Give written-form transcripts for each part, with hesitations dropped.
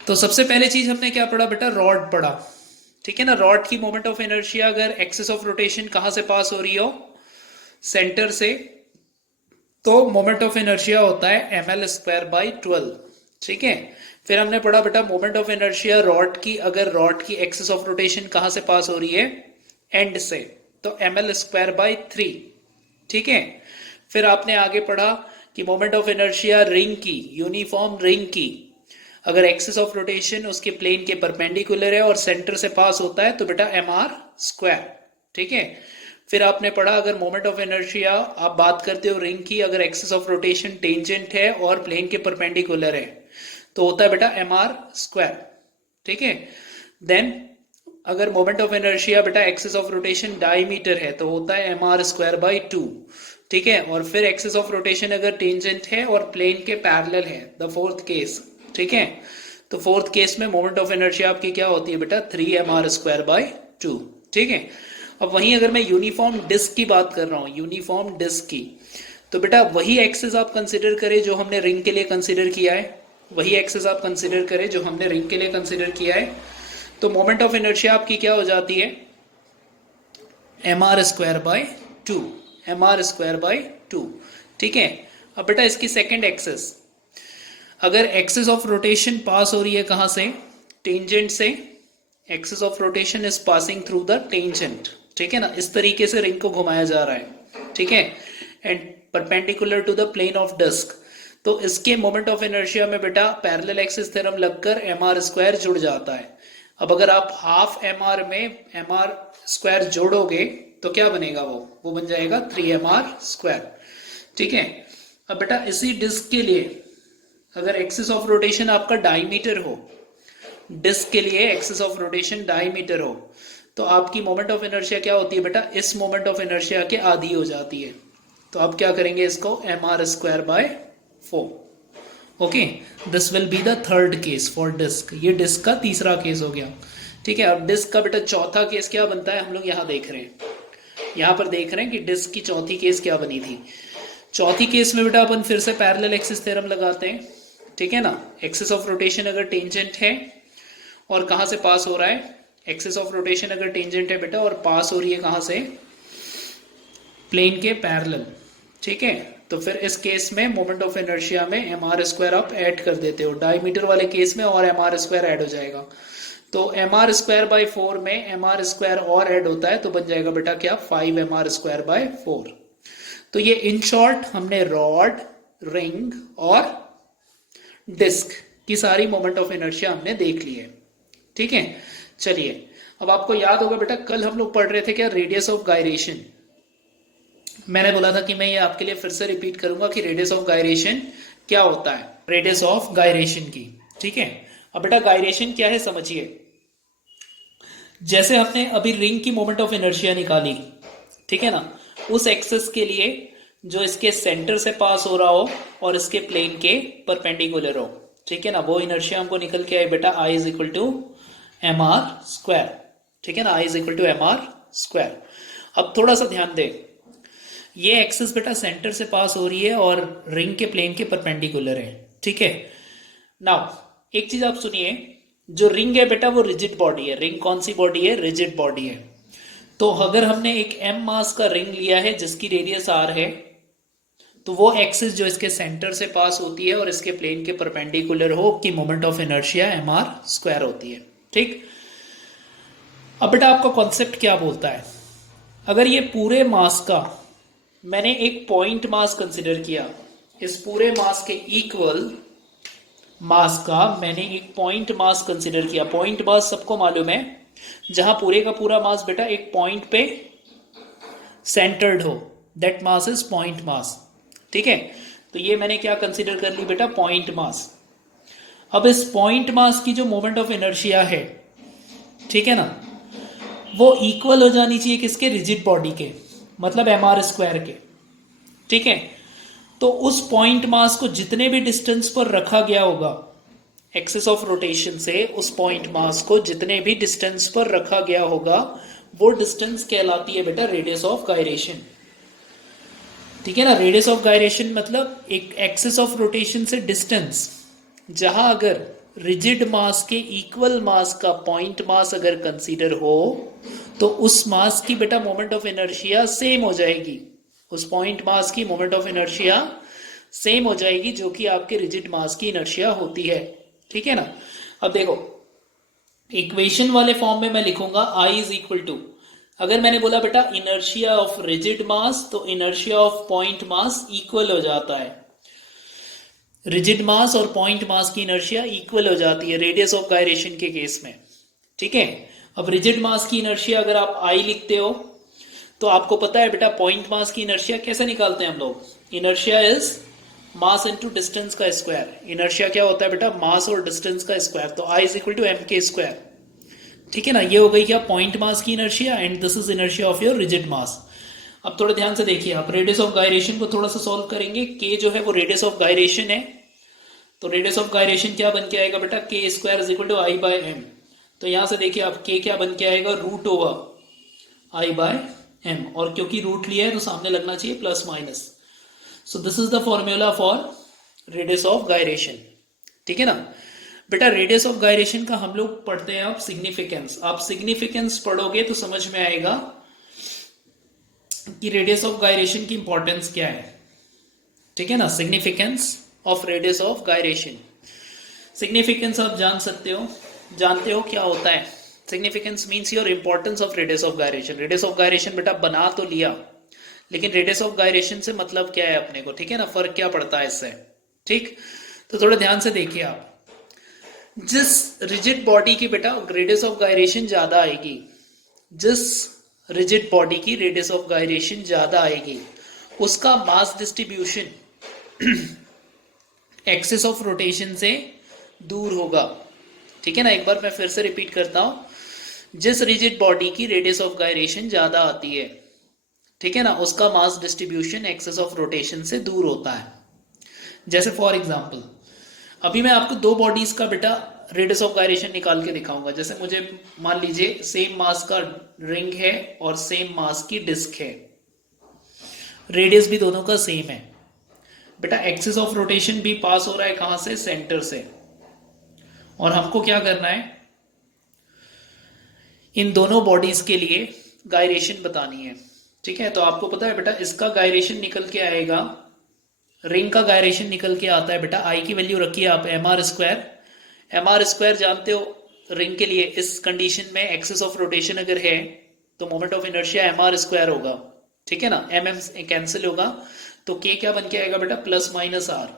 तो सबसे पहले चीज हमने क्या पढ़ा बेटा, रॉड पढ़ा। ठीक है ना, रॉड की मोमेंट ऑफ इनर्शिया अगर एक्सिस ऑफ रोटेशन कहां से पास हो रही हो, सेंटर से, तो मोमेंट ऑफ इनर्शिया होता है ml² बाई 12। ठीक है, फिर हमने पढ़ा बेटा मोमेंट ऑफ इनर्शिया रॉड की, अगर रॉड की एक्सिस ऑफ रोटेशन कहां से पास हो रही है, एंड से, तो ml²बाई 3। ठीक है, फिर आपने आगे पढ़ा कि मोमेंट ऑफ इनर्शिया रिंग की, यूनिफॉर्म रिंग की, अगर एक्सिस ऑफ रोटेशन उसके प्लेन के परपेंडिकुलर है और सेंटर से पास होता है तो बेटा mr²। ठीक है, फिर आपने पढ़ा अगर मोमेंट ऑफ इनर्शिया आप बात करते हो रिंग की, अगर एक्सिस ऑफ रोटेशन टेंजेंट है और प्लेन के परपेंडिकुलर है तो होता है बेटा mr²। ठीक है, देन अगर मोमेंट ऑफ इनर्शिया बेटा एक्सिस ऑफ रोटेशन डायमीटर है तो होता है mr²बाई 2। ठीक है, और फिर एक्सिस ऑफ रोटेशन अगर टेंजेंट है और प्लेन के पैरेलल है, द फोर्थ केस। ठीक है, तो फोर्थ केस में मोमेंट ऑफ इनर्शिया आपकी क्या होती है बेटा, 3mr²बाई 2। ठीक है, अब वहीं अगर मैं यूनिफॉर्म डिस्क की बात कर रहा हूं, यूनिफॉर्म डिस्क की, तो बेटा वही एक्सिस आप कंसिडर करें जो हमने रिंग के लिए कंसिडर किया है, वही एक्सिस आप कंसिडर करें जो हमने रिंग के लिए कंसिडर किया है, तो मोमेंट ऑफ इनर्शिया आपकी क्या हो जाती है, mr²बाई 2, mr²बाई 2। ठीक है, अब बेटा इसकी सेकेंड एक्सिस, अगर एक्सिस ऑफ रोटेशन पास हो रही है कहां से, टेंजेंट से, axis of rotation is passing through the tangent. ठीक है ना, इस तरीके से रिंग को घुमाया जा रहा है। ठीक है, and perpendicular to the plane of disc, तो इसके मोमेंट ऑफ इनर्शिया में बेटा पैरेलल एक्सिस थ्योरम लगकर mr² जुड़ जाता है। अब अगर आप हाफ mr में mr² जोड़ोगे तो क्या बनेगा, वो बन जाएगा 3mr²। ठीक है, अब बेटा इसी डिस्क के लिए अगर एक्सिस ऑफ रोटेशन आपका डायमीटर हो, डिस्क के लिए एक्सिस ऑफ रोटेशन डायमीटर हो, तो आपकी मोमेंट ऑफ इनर्शिया क्या होती है बेटा, इस मोमेंट ऑफ इनर्शिया के आधी हो जाती है। तो आप क्या करेंगे इसको, mr²बाई 4। Okay, this will be the third case for disc, ये डिस्क का तीसरा केस हो गया। ठीक है, अब डिस्क का बेटा चौथा केस क्या बनता है, हम लोग यहाँ देख रहे हैं, यहाँ पर देख रहे हैं कि डिस्क की चौथी केस क्या बनी थी। चौथी केस में बेटा अपन फिर से पैरेलल एक्सिस थ्योरम लगाते हैं। ठीक है ना, एक्सिस ऑफ रोटेशन अगर टेंजेंट है और कहां से पास हो रहा है, एक्सिस ऑफ रोटेशन अगर टेंजेंट है बेटा और पास हो रही है कहां से, प्लेन के पैरेलल। ठीक है, तो फिर इस केस में मोमेंट ऑफ इनर्शिया में mr² आप ऐड कर देते हो, डायमीटर वाले केस में और mr² ऐड हो जाएगा, तो mr²बाई 4 में mr² और ऐड होता है तो बन जाएगा बेटा क्या, 5mr²बाई 4। तो ये इन शॉर्ट हमने रॉड, रिंग और डिस्क की सारी मोमेंट ऑफ इनर्शिया हमने देख ली है। ठीक है, चलिए अब आपको याद होगा बेटा कल हम लोग पढ़ रहे थे क्या, रेडियस ऑफ गायरेशन। मैंने बोला था कि मैं ये आपके लिए फिर से रिपीट करूंगा कि रेडियस ऑफ गायरेशन क्या होता है, रेडियस ऑफ गायरेशन की। ठीक है, अब बेटा गायरेशन क्या है समझिए, जैसे हमने अभी रिंग की मोमेंट ऑफ इनर्शिया निकाली, ठीक है ना, उस एक्सिस के लिए जो इसके सेंटर से पास हो रहा हो और इसके प्लेन के परपेंडिकुलर हो। ठीक है ना, वो इनर्शिया हमको निकल के आए बेटा I = mr²। ठीक है ना, I = mr²। अब थोड़ा सा ध्यान दे, ये एक्सिस बेटा सेंटर से पास हो रही है और रिंग के प्लेन के परपेंडिकुलर है। ठीक है, नाउ एक चीज आप सुनिए, जो रिंग है बेटा वो रिजिड बॉडी है। रिंग कौन सी बॉडी है, रिजिड बॉडी है। तो अगर हमने एक m मास का रिंग लिया है जिसकी रेडियस r है, तो वो एक्सिस जो इसके सेंटर से पास होती है और इसके प्लेन के परपेंडिकुलर हो की मोमेंट ऑफ इनर्शिया mr² होती है। ठीक, अब बेटा आपका कॉन्सेप्ट क्या बोलता है, अगर ये पूरे मास का मैंने एक पॉइंट मास कंसिडर किया, इस पूरे मास के इक्वल मास का मैंने एक पॉइंट मास कंसिडर किया। पॉइंट मास सबको मालूम है, जहां पूरे का पूरा मास बेटा एक पॉइंट पे सेंटर्ड हो, that mass is point mass. ठीक है, तो ये मैंने क्या कंसिडर कर ली बेटा, पॉइंट मास। अब इस पॉइंट मास की जो मोमेंट ऑफ इनर्शिया है, ठीक है ना, वो इक्वल हो जानी चाहिए किसके, रिजिड बॉडी के, मतलब mr² के। ठीक है, तो उस पॉइंट मास को जितने भी डिस्टेंस पर रखा गया होगा एक्सिस ऑफ रोटेशन से, उस पॉइंट मास को जितने भी डिस्टेंस पर रखा गया होगा वो डिस्टेंस कहलाती है बेटा रेडियस ऑफ गायरेशन। ठीक है ना, रेडियस ऑफ गायरेशन मतलब एक एक्सिस ऑफ रोटेशन से डिस्टेंस, जहां अगर रिजिड मास के इक्वल मास का पॉइंट मास अगर कंसीडर हो तो उस मास की बेटा मोमेंट ऑफ इनर्शिया सेम हो जाएगी, उस पॉइंट मास की मोमेंट ऑफ इनर्शिया सेम हो जाएगी जो कि आपके रिजिड मास की इनर्शिया होती है। ठीक है ना। अब देखो इक्वेशन वाले फॉर्म में मैं लिखूंगा I इज इक्वल टू, अगर मैंने बोला बेटा इनर्शिया ऑफ रिजिड मास तो inertia of point mass equal हो जाता है, रिजिड मास और पॉइंट मास की इनर्शिया इक्वल हो जाती है रेडियस ऑफ गायरेशन के केस में। ठीक है। अब रिजिड मास की इनर्शिया अगर आप आई लिखते हो तो आपको पता है बेटा पॉइंट मास की इनर्शिया कैसे निकालते हैं हम लोग, inertia is mass into distance का स्क्वायर। इनर्शिया क्या होता है बेटा, मास और डिस्टेंस का स्क्वायर, तो I is equal to M के स्क्वायर। ठीक है ना, ये हो गई क्या पॉइंट मास की inertia and this is inertia of your rigid mass. अब थोड़ा ध्यान से देखिए, आप रेडियस ऑफ गायरेशन को थोड़ा सा सॉल्व करेंगे। के जो है वो रेडियस ऑफ गायरेशन है, तो रेडियस ऑफ गायरेशन क्या बन के आएगा बेटा, K square is equal to I by M. तो यहां से देखिए आप के क्या बन के आएगा, root over I by M, और क्योंकि रूट लिया है तो सामने लगना चाहिए plus minus. So this is the formula for radius of gyration. ठीक है ना बेटा। रेडियस ऑफ गायरेशन का हम लोग पढ़ते हैं अब सिग्निफिकेंस। आप सिग्निफिकेंस पढ़ोगे तो समझ में आएगा कि रेडियस ऑफ गायरेशन की इंपॉर्टेंस क्या है। ठीक है ना, significance of radius of gyration. Significance आप जानते हो क्या होता है। Significance means your importance of radius of gyration. Radius of gyration बेटा बना तो लिया, लेकिन रेडियस ऑफ गायरेशन से मतलब क्या है अपने को, ठीक है ना, फर्क क्या पड़ता है इससे। ठीक, तो थोड़ा ध्यान से देखिए आप, जिस रिजिड बॉडी की बेटा रेडियस ऑफ गायरेशन ज्यादा आएगी, जिस रिजिड बॉडी की रेडियस ऑफ गायरेशन ज्यादा आएगी उसका mass distribution axis of rotation से दूर होगा। ठीक है ना, एक बार मैं फिर से रिपीट करता हूं, जिस रिजिड बॉडी की रेडियस ऑफ गायरेशन ज्यादा आती है, ठीक है ना, उसका mass distribution axis of rotation से दूर होता है। जैसे फॉर एग्जांपल अभी मैं आपको दो बॉडीज का बेटा रेडियस ऑफ गायरेशन निकाल के दिखाऊंगा। जैसे मुझे मान लीजिए सेम मास का रिंग है और सेम मास की डिस्क है, रेडियस भी दोनों का सेम है बेटा, एक्सिस ऑफ रोटेशन भी पास हो रहा है कहां से, सेंटर से, और हमको क्या करना है, इन दोनों बॉडीज के लिए गायरेशन बतानी है। ठीक है, तो आपको पता है बेटा इसका गायरेशन निकल के आएगा, रिंग का गायरेशन निकल के आता है बेटा, आई की वैल्यू रखिए आप M R square. M R square जानते हो रिंग के लिए, इस कंडीशन में एक्सिस ऑफ रोटेशन अगर है तो moment of inertia M R square होगा। ठीक है ना, एम एम कैंसिल होगा, तो के क्या बन के आएगा बेटा, प्लस माइनस आर।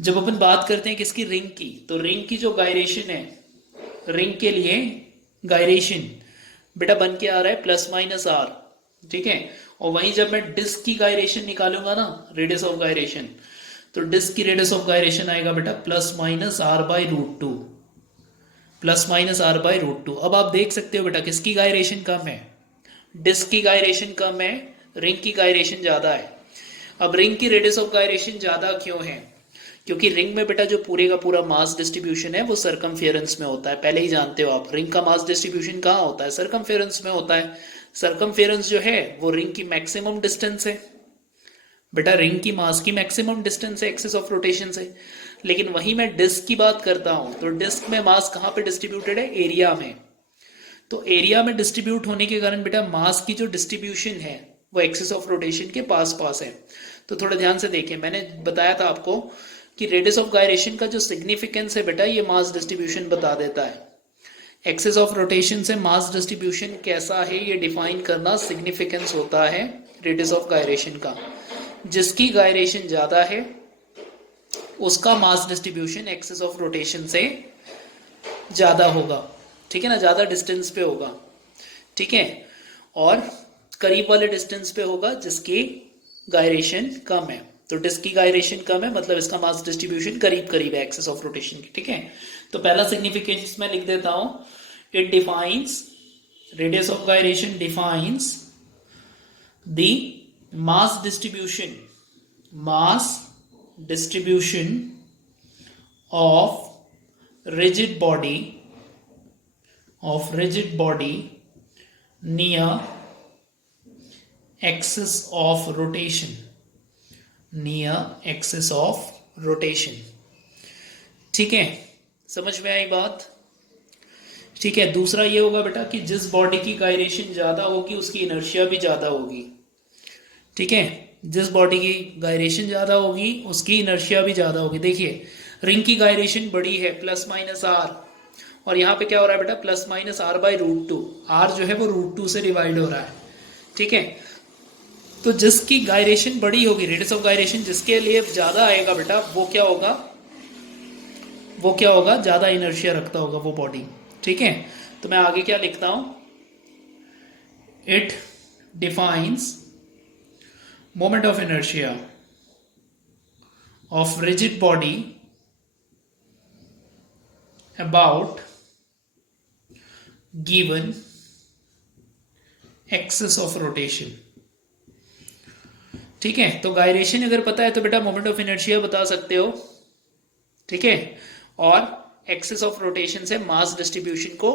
जब अपन बात करते हैं किसकी, रिंग की, तो रिंग की जो गायरेशन है, रिंग के लिए गायरेशन बेटा बन के आ रहा है प्लस माइनस आर। ठीक है, और वहीं जब मैं डिस्क की गायरेशन निकालूंगा ना, रेडियस ऑफ गायरेशन, तो डिस्क की रेडियस ऑफ गायरेशन आएगा बेटा plus minus R by root two, plus minus R by root two. अब आप देख सकते हो बेटा किसकी गायरेशन कम है, डिस्क की गायरेशन कम है, रिंग की गायरेशन ज्यादा है। अब रिंग की रेडियस ऑफ गायरेशन ज्यादा क्यों है, क्योंकि रिंग में बेटा जो पूरे का पूरा मास डिस्ट्रीब्यूशन है वो सरकमफेरेंस में होता है। पहले ही जानते हो आप, रिंग का मास डिस्ट्रीब्यूशन कहाँ होता है, सरकमफेरेंस में होता है। सरकमफेरेंस जो है वो रिंग की मैक्सिमम डिस्टेंस है बेटा, रिंग की मास की मैक्सिमम डिस्टेंस है एक्सिस ऑफ रोटेशन से। लेकिन वहीं मैं डिस्क की बात करता हूं तो डिस्क में मास कहां पे डिस्ट्रीब्यूटेड है, एरिया में। तो एरिया में डिस्ट्रीब्यूट होने के कारण बेटा मास की जो डिस्ट्रीब्यूशन है वो एक्सिस ऑफ रोटेशन के पास पास है। तो थोड़ा ध्यान से देखिए, मैंने बताया था आपको कि रेडियस ऑफ गायरेशन का जो सिग्निफिकेंस है बेटा, ये मास डिस्ट्रीब्यूशन बता देता है। एक्सिस ऑफ रोटेशन से मास डिस्ट्रीब्यूशन कैसा है ये डिफाइन करना सिग्निफिकेंस होता है रेडियस ऑफ गायरेशन का। जिसकी गायरेशन ज्यादा है उसका mass distribution axis of rotation से ज्यादा होगा। ठीक है ना, ज्यादा डिस्टेंस पे होगा। ठीक है, और करीब वाले डिस्टेंस पे होगा जिसकी गायरेशन कम है। तो डिस्क की गायरेशन कम है मतलब इसका मास डिस्ट्रीब्यूशन करीब करीब है एक्सिस ऑफ रोटेशन की। ठीक है, तो पहला सिग्निफिकेंस मैं लिख देता हूं, it defines, radius of gyration defines the mass distribution of rigid body near axis of rotation, near axis of rotation। ठीक है, समझ में आई बात? ठीक है, दूसरा ये होगा बेटा कि जिस बॉडी की गायरेशन ज़्यादा होगी उसकी इनर्शिया भी ज़्यादा होगी। ठीक है, जिस बॉडी की गायरेशन ज़्यादा होगी उसकी इनर्शिया भी ज़्यादा होगी। देखिए रिंग की गायरेशन बड़ी है प्लस माइनस आर, और यहाँ पे क्या हो रहा है बेटा plus minus R by root two, R जो है वो रूट टू से डिवाइड हो रहा है। ठीक है, तो जिसकी गायरेशन बड़ी होगी, रेडियस ऑफ गायरेशन जिसके लिए ज़्यादा आएगा बेटा वो क्या होगा, वो क्या होगा, ज़्यादा इनर्शिया रखता होगा वो बॉडी। ठीक है, तो मैं आगे क्या लिखता हूं, it defines moment of inertia of rigid body about given axis of rotation. ठीक है, तो गायरेशन अगर पता है तो बेटा मोमेंट ऑफ इनर्शिया बता सकते हो। ठीक है, और एक्सिस ऑफ रोटेशन से मास डिस्ट्रीब्यूशन को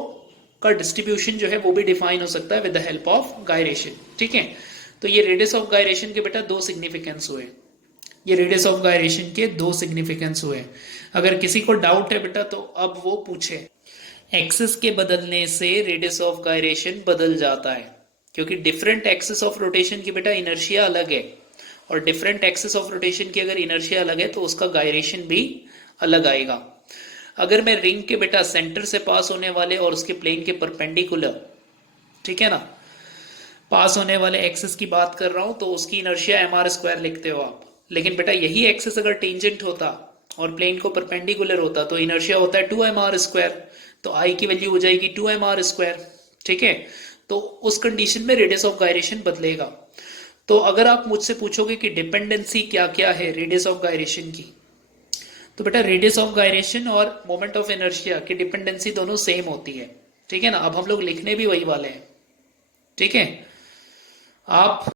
का डिस्ट्रीब्यूशन जो है वो भी डिफाइन हो सकता है with the help of gyration. ठीक है, तो ये रेडियस ऑफ गायरेशन के बेटा दो सिग्निफिकेंस हुए, ये रेडियस ऑफ गायरेशन के दो सिग्निफिकेंस हुए। अगर किसी को डाउट है बेटा तो अब वो पूछे। एक्सिस के बदलने से रेडियस ऑफ गायरेशन बदल जाता है, क्योंकि डिफरेंट एक्सिस ऑफ रोटेशन की बेटा इनर्शिया अलग है, और डिफरेंट एक्सिस ऑफ रोटेशन की अगर इनर्शिया अलग है तो उसका गायरेशन भी अलग आएगा। अगर मैं रिंग के बेटा सेंटर से पास होने वाले और उसके प्लेन के परपेंडिकुलर, ठीक है ना, पास होने वाले एक्सिस की बात कर रहा हूं तो उसकी इनर्शिया एम आर स्क्वायर लिखते हो आप। लेकिन बेटा यही एक्सिस अगर टेंजेंट होता और प्लेन को परपेंडिकुलर होता तो इनर्शिया होता है 2mr स्क्वायर, तो आई की वैल्यू हो जाएगी 2mr स्क्वायर। ठीक है, तो उस कंडीशन में रेडियस ऑफ गायरेशन बदलेगा। तो अगर आप मुझसे पूछोगे कि डिपेंडेंसी क्या क्या है रेडियस ऑफ गायरेशन की, तो बेटा रेडियस ऑफ गायरेशन और मोमेंट ऑफ इनर्शिया की डिपेंडेंसी दोनों सेम होती है। ठीक है ना, अब हम लोग लिखने भी वही वाले हैं। ठीक है, आप